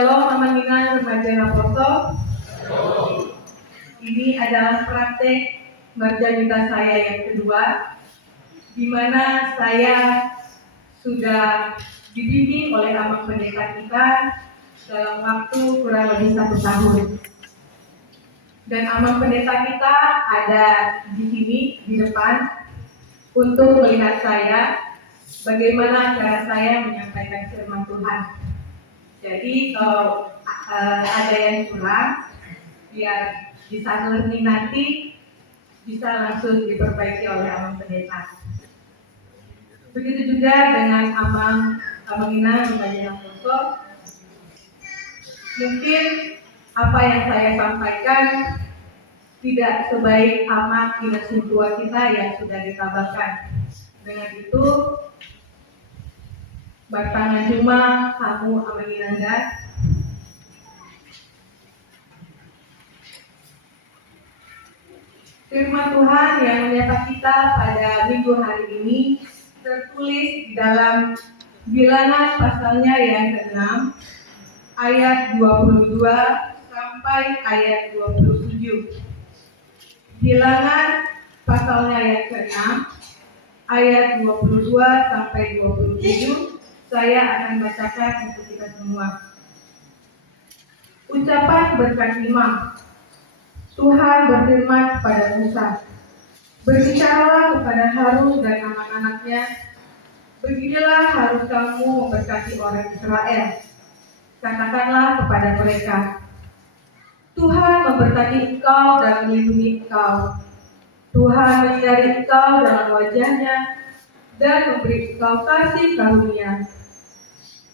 Shalom Amanina Remaja Naposo. Ini adalah praktek marjanita saya yang kedua, di mana saya sudah dibimbing oleh Amang Pendeta kita dalam waktu kurang lebih 1 tahun. Dan Amang Pendeta kita ada di sini di depan untuk melihat saya bagaimana cara saya menyampaikan firman Tuhan. Jadi kalau ada yang kurang, biar bisa learning nanti bisa langsung diperbaiki oleh Amang Pendeta. Begitu juga dengan Amang Ina Remaja Naposo. Mungkin apa yang saya sampaikan tidak sebaik Amang Ina Sintua kita yang sudah dikabarkan. Dengan itu, bertangan cuma kamu Amang Inanda. Firman Tuhan yang menyapa kita pada minggu hari ini tertulis di dalam Bilangan pasalnya yang ke-6 ayat 22 sampai ayat 27. Bilangan pasalnya yang ke-6 ayat 22 sampai 27 saya akan bacakan untuk kita semua. Ucapan berkat imam. Tuhan berfirman kepada Musa, "Berbicaralah kepada Harun dan anak-anaknya, beginilah harus kamu memberkati orang Israel. Katakanlah kepada mereka, Tuhan memberkati engkau dan melindungi engkau. Tuhan menyinari engkau dalam wajahnya dan memberi engkau kasih karunia.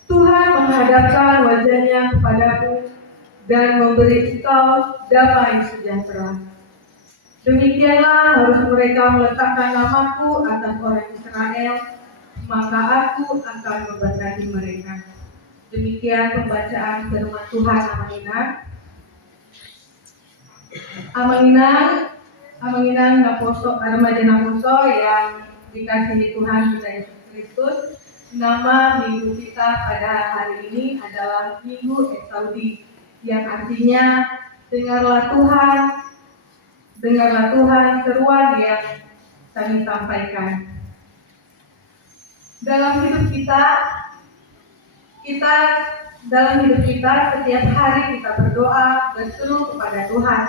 Tuhan menghadapkan wajahnya kepadamu dan memberi engkau damai sejahtera. Demikianlah harus mereka meletakkan namaku atas orang Israel, maka aku akan memberkati mereka." Demikian pembacaan firman Tuhan Amang Ina Naposo, Remaja Naposo yang dikasihi Tuhan kita Yesus Kristus. Nama minggu kita pada hari ini adalah Minggu Eksaudi, yang artinya dengarlah Tuhan seruan yang kami sampaikan. Dalam hidup kita setiap hari kita berdoa, berseru kepada Tuhan.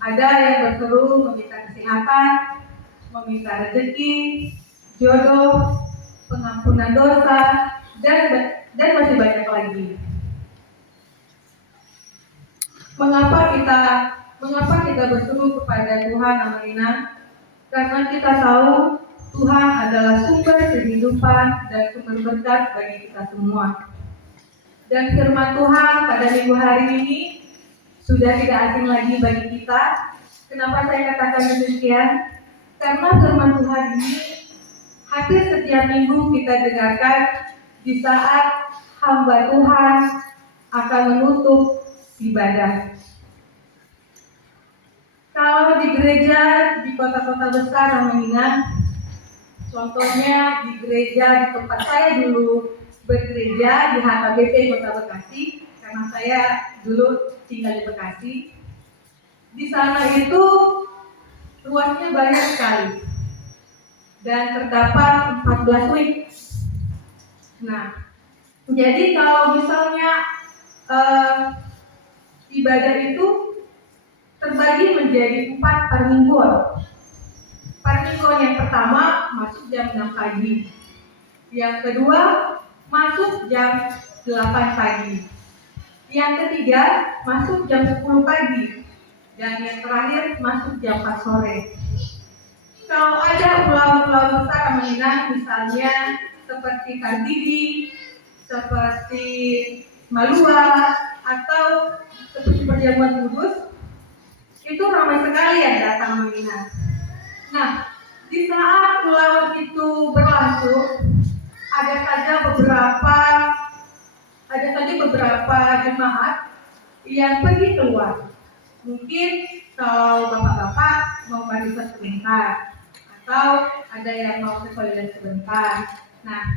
Ada yang berseru meminta kesehatan, meminta rezeki, jodoh, pengampunan dosa, dan masih banyak lagi. Mengapa kita berseru kepada Tuhan, Amina? Karena kita tahu Tuhan adalah sumber kehidupan dan sumber berkat bagi kita semua. Dan firman Tuhan pada minggu hari ini sudah tidak asing lagi bagi kita. Kenapa saya katakan demikian? Karena firman Tuhan ini hampir setiap minggu kita dengarkan di saat hamba Tuhan akan menutup ibadah. Kalau di gereja di kota-kota besar, Amina, contohnya di gereja di tempat saya dulu bergereja di HKBP Kota Bekasi, karena saya dulu tinggal di Bekasi. Di sana itu luasnya banyak sekali dan terdapat 14 wing. Nah, jadi kalau misalnya ibadah itu terbagi menjadi 4 permingguan. Permingguan yang pertama masuk jam 6 pagi. Yang kedua masuk jam 8 pagi. Yang ketiga masuk jam 10 pagi. Dan yang terakhir masuk jam 4 sore. Kalau ada pulau-pulau besar, Amina, misalnya seperti Kardidi, seperti Malua, atau seperti Perjamuan Kudus, itu ramai sekali yang datang, Amina. Nah, di saat pulau itu berlangsung, ada saja beberapa jemaat yang pergi keluar. Mungkin kalau bapak-bapak mau barisan sebentar, atau ada yang mau ke toilet sebentar. Nah,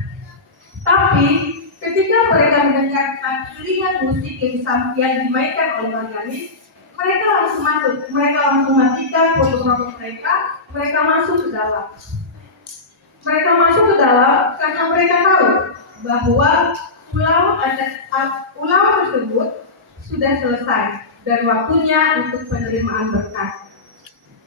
tapi ketika mereka mendengarkan iringan musik yang dimainkan oleh organis, mereka langsung masuk, mereka langsung matikan foto-foto mereka masuk ke dalam. Mereka masuk ke dalam karena mereka tahu bahwa ulang tersebut sudah selesai dan waktunya untuk penerimaan berkat.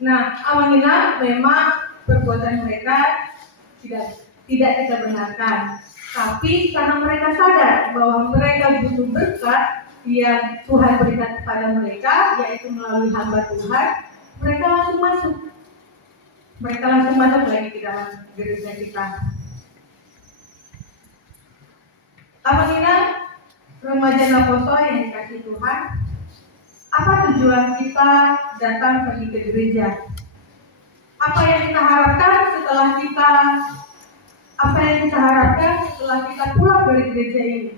Nah, Amanina memang perbuatan mereka tidak kita benarkan. Tapi karena mereka sadar bahwa mereka butuh berkat yang Tuhan berikan kepada mereka, yaitu melalui hamba Tuhan, mereka langsung masuk. Mereka langsung masuk lagi ke dalam gereja kita. Amanina, remaja Naposo yang dikasih Tuhan, apa tujuan kita datang pergi ke gereja? Apa yang kita harapkan setelah kita pulang dari gereja ini?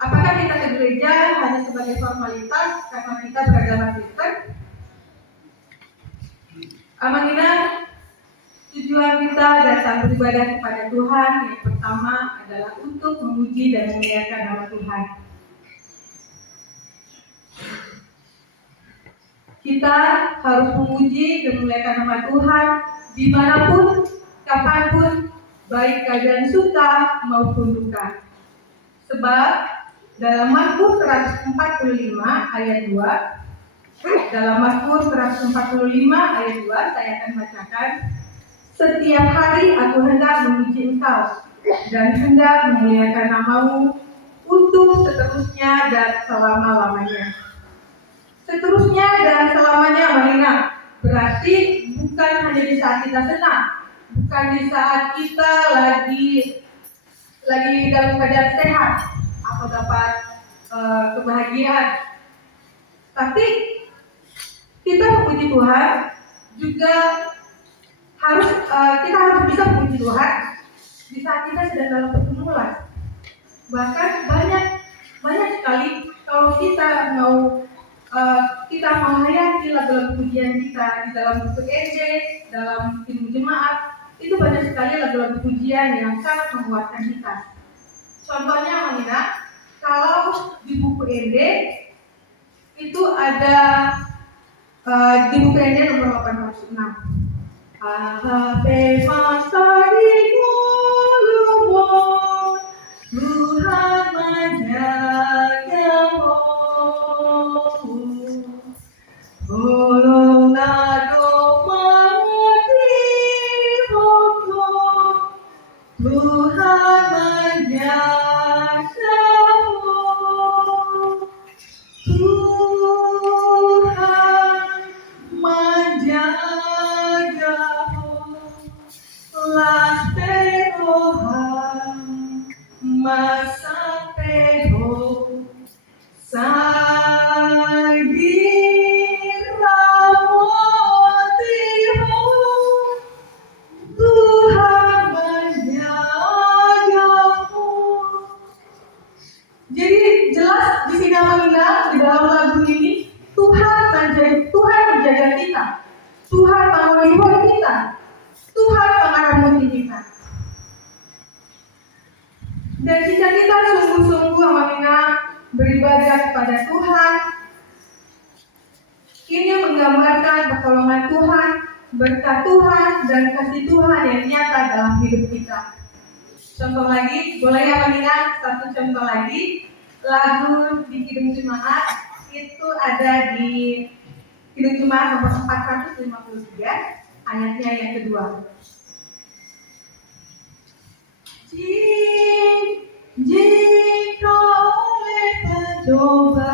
Apakah kita ke gereja hanya sebagai formalitas karena kita beragama Kristen? Amanina, tujuan kita datang beribadah kepada Tuhan yang pertama adalah untuk memuji dan memuliakan nama Tuhan. Kita harus memuji dan memuliakan nama Tuhan dimanapun, kapanpun, baik keadaan suka maupun duka. Sebab dalam Mazmur 145 ayat 2, saya akan bacakan, setiap hari aku hendak memuji Engkau dan hendak memuliakan namamu untuk seterusnya dan selama-lamanya. Seterusnya dan selamanya, Amanina, berarti bukan hanya di saat kita senang, bukan di saat kita lagi dalam keadaan sehat atau dapat kebahagiaan. Tapi kita memuji Tuhan juga kita harus bisa memuji Tuhan di saat kita sedang dalam pergumulan. Bahkan banyak sekali kalau kita mau hayati lagu-lagu pujian kita di dalam buku ND, dalam film jemaat, itu banyak sekali lagu-lagu pujian yang sangat menguatkan kita. Contohnya, Amanina, kalau di buku ND itu ada di buku ND nomor 806. Ave Masariku Lumon, Tuhan menjagamu. Tolonglah doa diriku, Tuhan menjagamu. Tuhan menjagamu, las Tuhan masa peho sai dirawatimu, Tuhan menjagamu. Jadi jelas di sini Amanina, di dalam lagu ini Tuhan menjaga kita, Tuhan mengelihoi kita, Tuhan mengarahkan kita. Dan jika kita sungguh-sungguh, Amanina, beribadah kepada Tuhan, ini menggambarkan pertolongan Tuhan, berkat Tuhan, dan kasih Tuhan yang nyata dalam hidup kita. Contoh lagi, boleh ya Amanina? Satu contoh lagi, lagu di Kidung Jemaat itu ada di Kidung Jemaat nomor 453, ayatnya yang kedua. Jika oleh pencobaan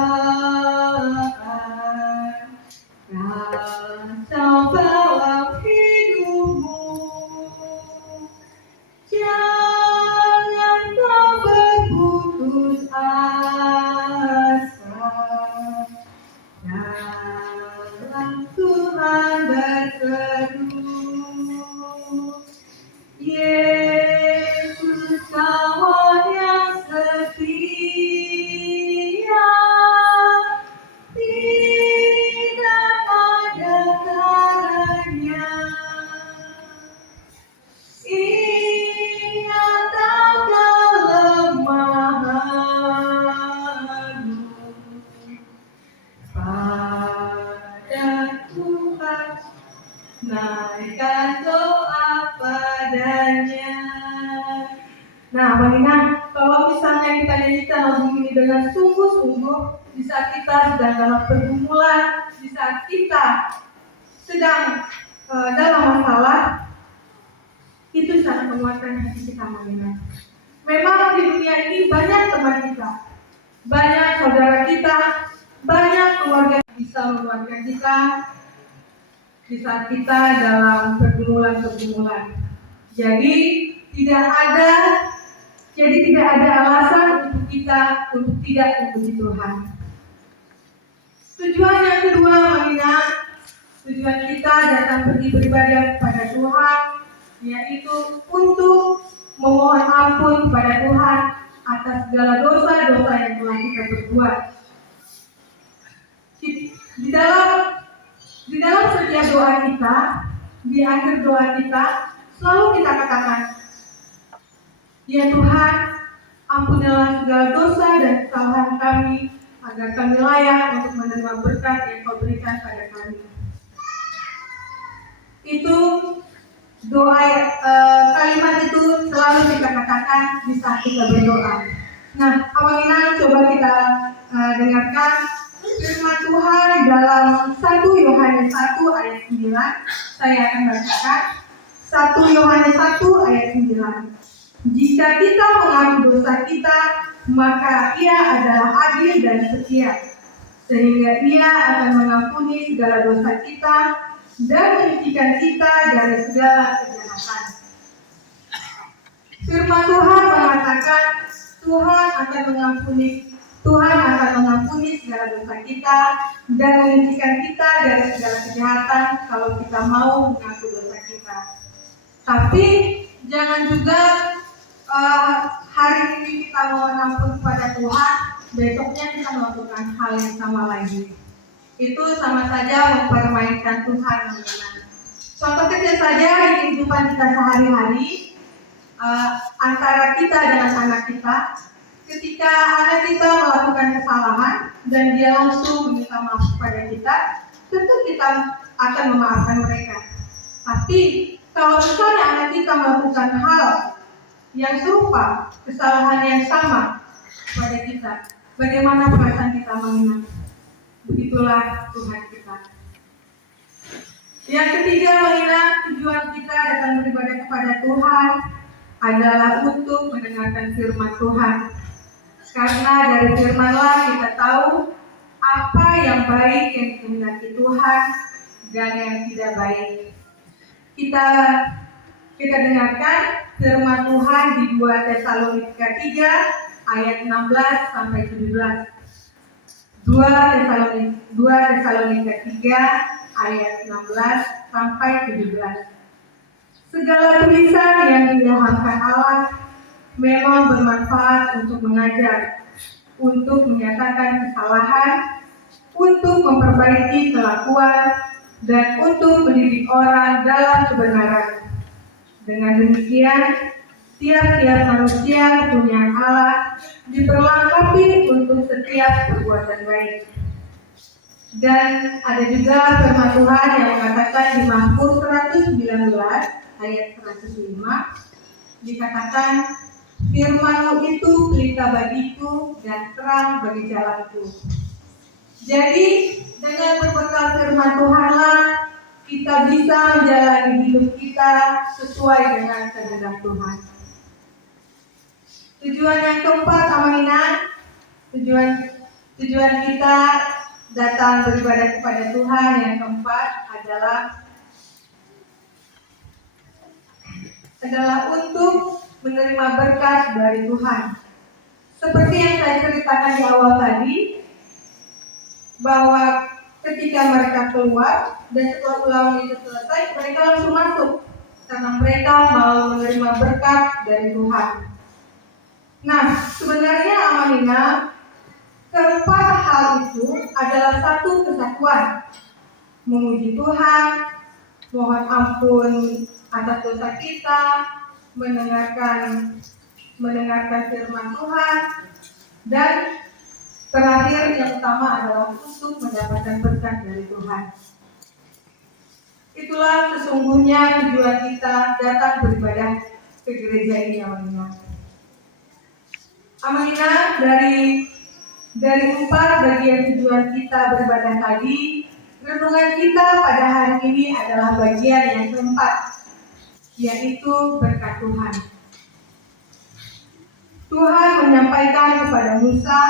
kacau dalam hidupmu, jangan kau berputus asa, dalam Tuhan berseru. Nah, Marina, kalau misalnya kita nyanyikan lagu ini dengan sungguh-sungguh, di saat kita sedang dalam pergumulan, di saat kita sedang dalam masalah, itu sangat menguatkan hati kita, Marina. Memang di dunia ini banyak teman kita, banyak saudara kita, banyak keluarga yang bisa menguatkan kita di saat kita dalam pergumulan-pergumulan. Jadi tidak ada alasan untuk kita untuk tidak memuji Tuhan. Tujuan yang kedua, Marina, tujuan kita datang pergi beribadah kepada Tuhan, yaitu untuk memohon ampun kepada Tuhan atas segala dosa-dosa yang telah kita perbuat. Di dalam setiap doa kita, di akhir doa kita, selalu kita katakan, ya Tuhan, ampunilah segala dosa dan kesalahan kami, agar kami layak untuk menerima berkat yang Kau berikan pada kami. Itu doa, kalimat itu selalu kita katakan di saat kita berdoa. Nah, awalnya coba kita dengarkan firman Tuhan dalam 1 Yohanes 1 ayat 9. Saya akan bacakan 1 Yohanes 1 ayat 9. Jika kita mengaku dosa kita, maka Ia adalah adil dan setia, sehingga Ia akan mengampuni segala dosa kita dan menyucikan kita dari segala kejahatan. Firman Tuhan mengatakan Tuhan akan mengampuni segala dosa kita dan menyucikan kita dari segala kejahatan kalau kita mau mengaku dosa kita. Tapi jangan juga hari ini kita mohon ampun kepada Tuhan, besoknya kita melakukan hal yang sama lagi. Itu sama saja mempermainkan Tuhan. Contoh kecil saja di kehidupan kita sehari-hari, antara kita dengan anak kita. Ketika anak kita melakukan kesalahan dan dia langsung meminta maaf kepada kita, tentu kita akan memaafkan mereka. Tapi kalau misalnya anak kita melakukan hal yang serupa, kesalahan yang sama pada kita, bagaimana perasaan kita mengingat? Begitulah Tuhan kita. Yang ketiga, mengingat tujuan kita datang beribadah kepada Tuhan adalah untuk mendengarkan firman Tuhan. Karena dari firman-lah kita tahu apa yang baik yang dikehendaki Tuhan dan yang tidak baik. Kita dengarkan firman Tuhan di 2 Tesalonika 3 ayat 16 sampai 17. 2 Tesalonika 3 ayat 16 sampai 17. Segala tulisan yang diilhamkan Allah memang bermanfaat untuk mengajar, untuk menyatakan kesalahan, untuk memperbaiki kelakuan, dan untuk mendidik orang dalam kebenaran. Dengan demikian, tiap-tiap manusia kepunyaan Allah diperlengkapi untuk setiap perbuatan baik. Dan ada juga firman Tuhan yang mengatakan di Mazmur 119 ayat 105, dikatakan, firman-Mu itu pelita bagiku dan terang bagi jalanku. Jadi dengan berbekal firman Tuhanlah kita bisa menjalani hidup kita sesuai dengan kehendak Tuhan. Tujuan yang keempat, Aminah, tujuan kita datang beribadah kepada Tuhan yang keempat adalah untuk menerima berkat dari Tuhan. Seperti yang saya ceritakan di awal tadi, bahwa ketika mereka keluar dan setelah ulangan itu selesai, mereka langsung masuk karena mereka mau menerima berkat dari Tuhan. Nah, sebenarnya Amanina, keempat hal itu adalah satu kesatuan. Memuji Tuhan, mohon ampun atas dosa kita, mendengarkan firman Tuhan, dan terakhir yang utama adalah untuk mendapatkan berkat dari Tuhan. Itulah sesungguhnya tujuan kita datang beribadah ke gereja ini, Amanina. Amalina dari 4 bagian tujuan kita beribadah tadi, renungan kita pada hari ini adalah bagian yang keempat, yaitu berkat Tuhan. Tuhan menyampaikan kepada Musa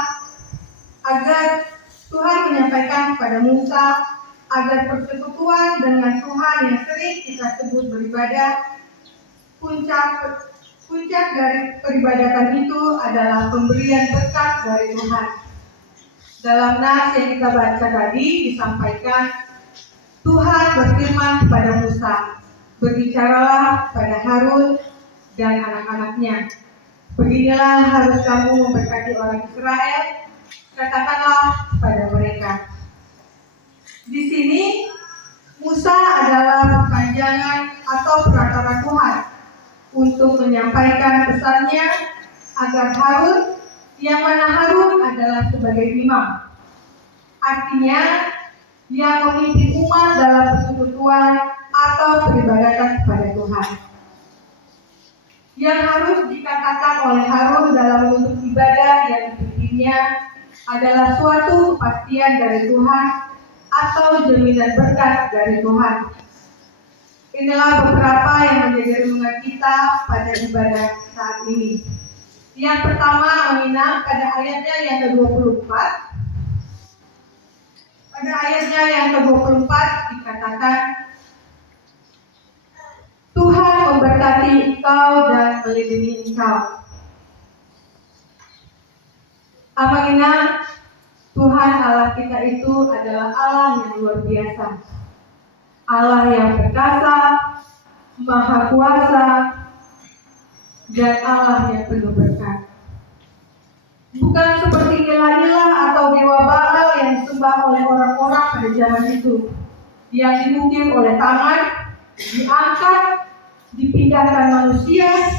agar persekutuan dengan Tuhan yang sering kita sebut beribadah, puncak dari peribadatan itu adalah pemberian berkat dari Tuhan. Dalam nas yang kita baca tadi disampaikan, Tuhan berfirman kepada Musa, "Berbicaralah pada Harun dan anak-anaknya. Beginilah harus kamu memberkati orang Israel, katakanlah pada mereka." Di sini Musa adalah panjangan atau perantara Tuhan untuk menyampaikan pesannya agar Harun, yang mana Harun adalah sebagai imam, artinya yang memimpin umat dalam persekutuan atau peribadatan kepada Tuhan. Yang harus dikatakan oleh Harun dalam menuntut ibadah yang dipimpinnya adalah suatu kepastian dari Tuhan atau jaminan berkat dari Tuhan. Inilah beberapa yang menjadi renungan kita pada ibadah saat ini. Yang pertama, menginap pada ayatnya yang ke-24. Pada ayatnya yang ke-24 dikatakan, "Tuhan memberkati engkau dan melindungi engkau." Amalina, Tuhan Allah kita itu adalah Allah yang luar biasa, Allah yang perkasa, Maha Kuasa, dan Allah yang penuh berkat. Bukan seperti ilah-ilah atau dewa Baal yang disembah oleh orang-orang pada zaman itu, yang diukir oleh tangan, diangkat, dipindahkan manusia,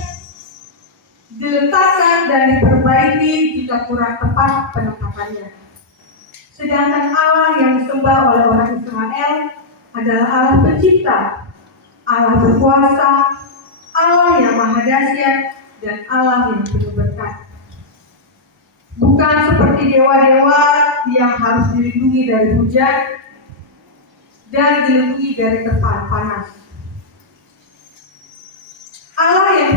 diletakkan dan diperbaiki jika kurang tepat penempatannya. Sedangkan Allah yang disembah oleh orang Israel adalah Allah pencipta, Allah berkuasa, Allah yang maha dahsyat, dan Allah yang penuh berkat. Bukan seperti dewa-dewa yang harus dilindungi dari hujan dan dilindungi dari terpaan panas. Allah yang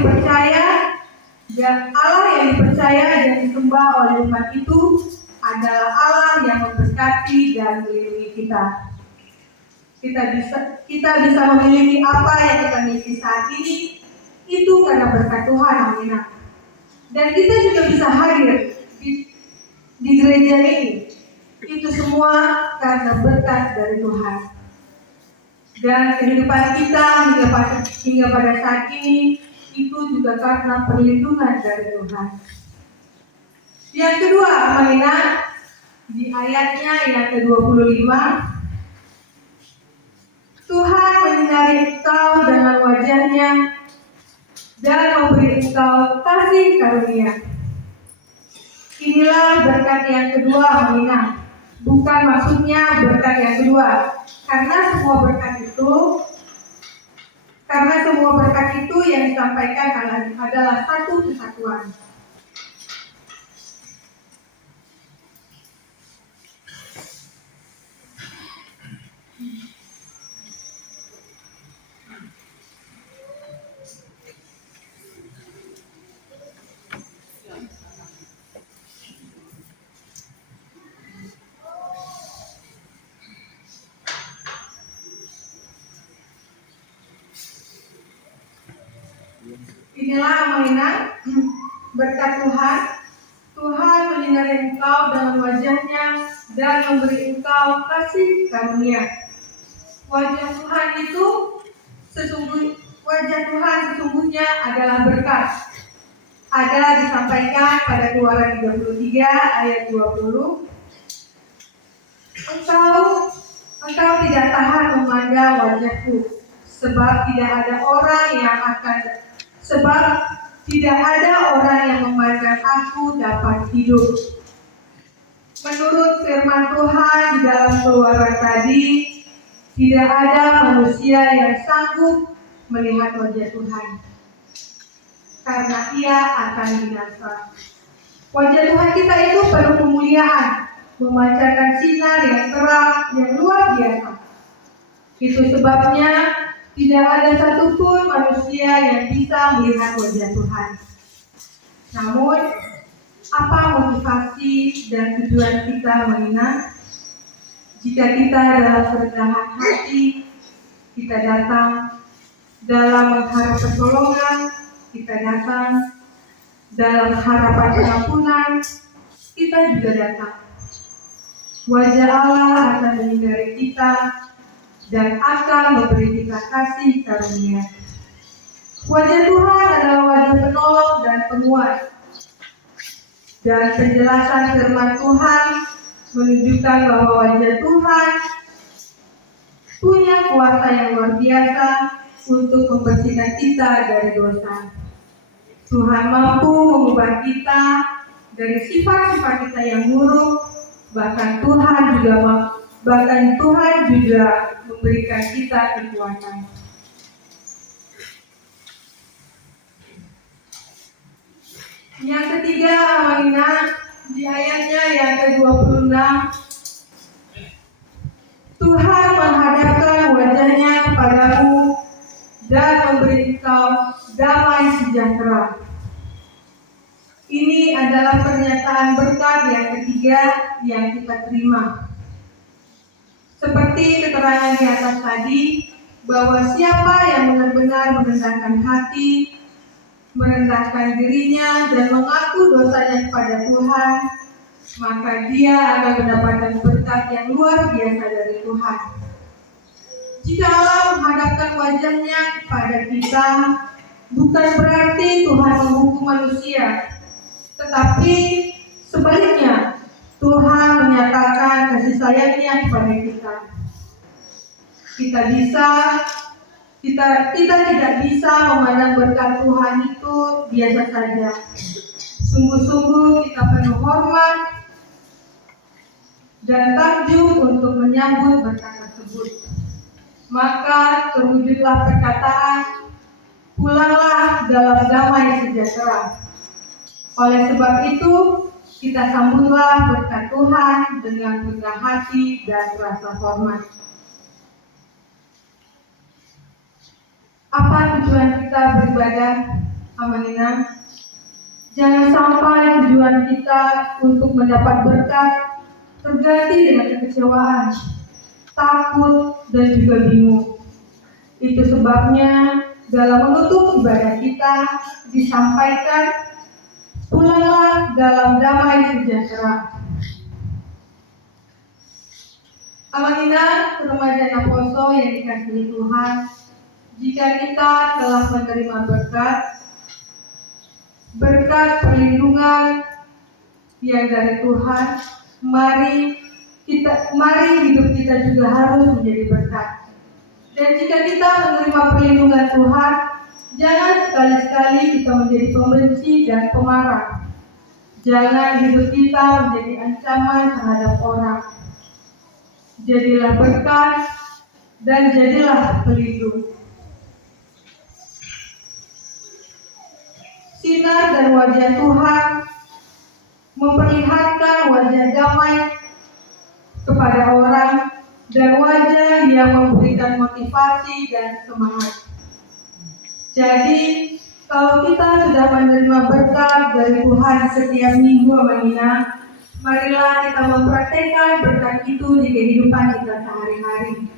dipercaya dan disembah oleh umat itu adalah Allah yang memberkati dan melindungi kita. Kita bisa memiliki apa yang kita miliki saat ini itu karena berkat Tuhan, amin. Dan kita juga bisa hadir di gereja ini, itu semua karena berkat dari Tuhan. Dan kehidupan kita hingga pada saat ini itu juga karena perlindungan dari Tuhan. Yang kedua, amalina, di ayatnya yang ke-25, Tuhan menyinari engkau dengan wajahnya dan memberi engkau kasih karunia. Inilah berkat yang kedua, amalina. Bukan maksudnya berkat yang kedua, karena semua berkat itu yang disampaikan adalah satu kesatuan. Inilah amalina, berkat Tuhan. Tuhan menyinari engkau dengan wajahnya dan memberi engkau kasih karunia. Wajah Tuhan sesungguhnya adalah berkat. Ada disampaikan pada Keluaran 33 ayat 20. Engkau tidak tahan memandang wajahku, sebab tidak ada orang yang memandang aku dapat hidup. Menurut firman Tuhan di dalam Keluaran tadi, tidak ada manusia yang sanggup melihat wajah Tuhan, karena ia akan binasa. Wajah Tuhan kita itu penuh kemuliaan, memancarkan sinar yang terang, yang luar biasa. Itu sebabnya tidak ada satupun manusia yang bisa melihat wajah Tuhan. Namun, apa motivasi dan tujuan kita menginap? Jika kita dalam kerendahan hati, kita datang. Dalam mengharap pertolongan, kita datang. Dalam harapan pengampunan, kita juga datang. Wajah Allah akan menghindari kita dan akan memberi kita kasih karunia. Wajah Tuhan adalah wajah penolong dan penguat. Dan penjelasan firman Tuhan menunjukkan bahwa wajah Tuhan punya kuasa yang luar biasa untuk membersihkan kita dari dosa. Tuhan mampu mengubah kita dari sifat-sifat kita yang buruk, bahkan Tuhan juga memberikan kita kekuatan. Yang ketiga, Amalina, di ayatnya yang ke-26, Tuhan menghadapkan wajahnya kepadamu dan memberi engkau damai sejahtera. Ini adalah pernyataan berkat yang ketiga yang kita terima. Seperti keterangan di atas tadi, bahwa siapa yang benar-benar merendahkan hati, merendahkan dirinya dan mengaku dosanya kepada Tuhan, maka dia akan mendapatkan berkat yang luar biasa dari Tuhan. Jika Allah menghadapkan wajahnya kepada kita, bukan berarti Tuhan menghukum manusia, tetapi sebaliknya Tuhan menyatakan kasih sayangnya kepada kita. Kita tidak bisa memandang berkat Tuhan itu biasa saja. Sungguh-sungguh kita penuh hormat dan takjub untuk menyambut berkat tersebut. Maka terwujudlah perkataan, pulanglah dalam damai sejahtera. Oleh sebab itu, kita sambutlah berkat Tuhan dengan rendah hati dan rasa hormat. Apa tujuan kita beribadah, Amalina? Jangan sampai tujuan kita untuk mendapat berkat terganti dengan kekecewaan, takut, dan juga bingung. Itu sebabnya dalam menutup ibadah kita disampaikan, pulanglah dalam damai sejahtera. Amalina, remaja Naposo yang dikasihi Tuhan, jika kita telah menerima berkat perlindungan yang dari Tuhan, mari hidup kita juga harus menjadi berkat. Dan jika kita menerima perlindungan Tuhan, jangan sekali-sekali kita menjadi pembenci dan pemarah. Jangan hidup kita menjadi ancaman terhadap orang. Jadilah berkat dan jadilah pelindung. Sinar dan wajah Tuhan memperlihatkan wajah damai kepada orang dan wajah yang memberikan motivasi dan semangat. Jadi, kalau kita sudah menerima berkat dari Tuhan setiap minggu, Amalina, marilah kita mempraktekkan berkat itu di kehidupan kita sehari-hari.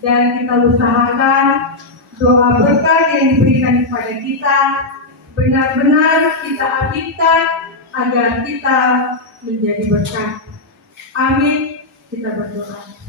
Dan kita usahakan doa berkat yang diberikan kepada kita benar-benar kita aktifkan agar kita menjadi berkat. Amin. Kita berdoa.